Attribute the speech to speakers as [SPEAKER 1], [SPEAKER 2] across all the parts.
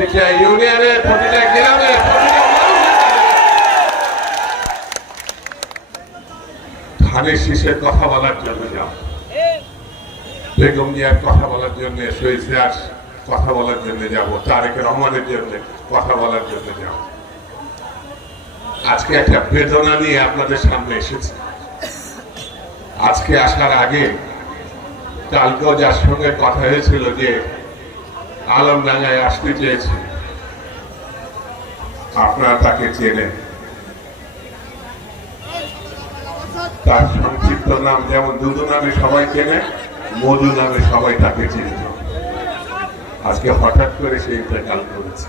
[SPEAKER 1] প্রতিটা ইউনিয়নের প্রতিটা গ্রামে ধানের শীষের কথা বলার জন্য যাও। বেগম জিয়ার কথা বলার জন্য শহীদ কথা বলার জন্য যাব, তারেক রহমানের জন্য কথা বলার জন্য যাব। আজকে একটা বেদনা নিয়ে আপনাদের সামনে এসেছি। আজকে আসার আগে কালকেও যার সঙ্গে কথা হয়েছিল যে আলমডাঙ্গায় আসতে চেয়েছে। আপনারা তাকে চেনেন। তার সংক্ষিপ্ত নাম যেমন দুদু নামে সবাই চেনে, মধু নামে সবাই তাকে চিনত আজকে হঠাৎ করে সে ইন্তেকাল করেছে।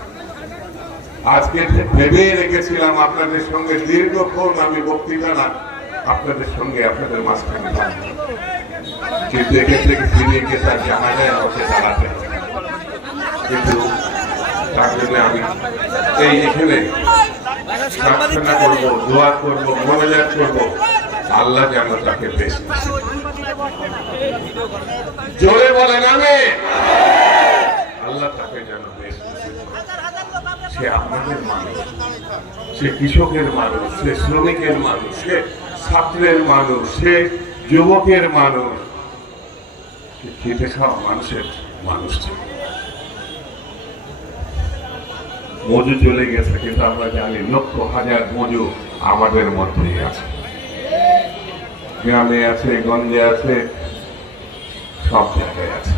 [SPEAKER 1] আজকে ভেবে রেখেছিলাম আপনাদের সঙ্গে দীর্ঘক্ষণ আমি বক্তৃতা না, আপনাদের সঙ্গে আপনাদের মাঝখানে কিন্তু এখান থেকে ফিরে গিয়ে তার জানা যায় ওকে দাঁড়াতে হবে। কিন্তু তার জন্য আমি এই এখানে প্রার্থনা করব, দোয়া করব মনোজাত করব। আল্লাহ যেন তাকে বেশ জোরে বলেন আমি আল্লাহ তাকে যেন বেশ সে আপনাদের মানুষ। সে কৃষকের মানুষ, সে শ্রমিকের মানুষ, সে ছাত্রের মানুষ, সে যুবকের মানুষ। খেতে খাওয়া মানুষের মানুষ। ছিল মজু চলে গেছে, কিন্তু আমরা জানি লক্ষ হাজার মজু আমাদের মধ্যেই আছে। গ্রামে আছে, গঞ্জে আছে, সব জায়গায় আছে।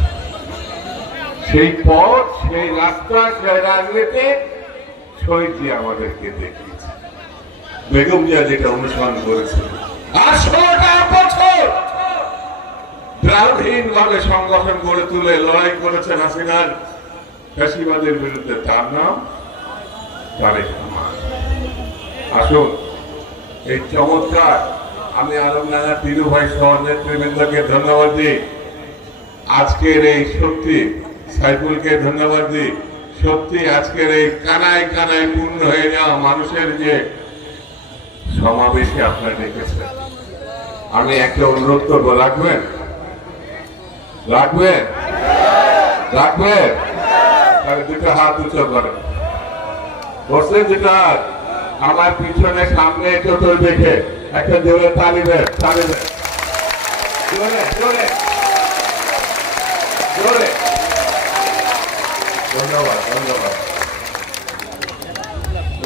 [SPEAKER 1] সেই পথ, সেই রাস্তা, সেই রাজনীতি শহীদজি আমাদেরকে দেখিয়েছে। বেগম জিয়া যেটা অনুসরণ বছর দ্রাউধীন ভাবে সংগঠন গড়ে তুলে লড়াই করেছেন হাসিনার ফ্যাসিবাদের বিরুদ্ধে, তার নাম আসুন, এই চমৎকার। আমি ভাই ধন্যবাদ দিই। আজকের এই সত্যি সাইফুলকে ধন্যবাদ দিই। সত্যি আজকের এই কানায় কানায় পূর্ণ হয়ে যাওয়া মানুষের যে সমাবেশে আপনারা ডেকেছেন। আমি একটা অনুরোধ করব, রাখবেন? রাখবেন? রাখবেন? তাহলে দুটো হাত উঁচু করেন। দুটো হাত আমার পিছনে, সামনে চতুর দেখে একটা জোরে তালি দেন তালি দেন জোরে জোরে। জোরে। ধন্যবাদ ধন্যবাদ।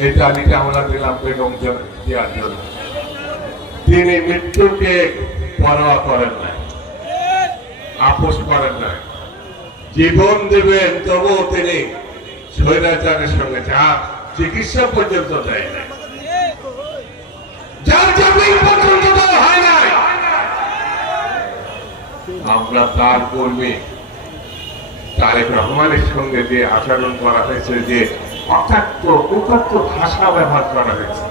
[SPEAKER 1] এই আমরা দিলাম বেগম জিয়ার জন্য। তিনি মৃত্যুকে পরোয়া করেন না আপোষ করেন না জীবন দেবেন তবুও তিনি স্বৈরাচারের সঙ্গে যা চিকিৎসা পর্যন্ত দেয় না আমরা তার কর্মী তারেক রহমানের সঙ্গে যে আচরণ করা হয়েছে যে অকাত্য ভাষা ব্যবহার করা হয়েছে।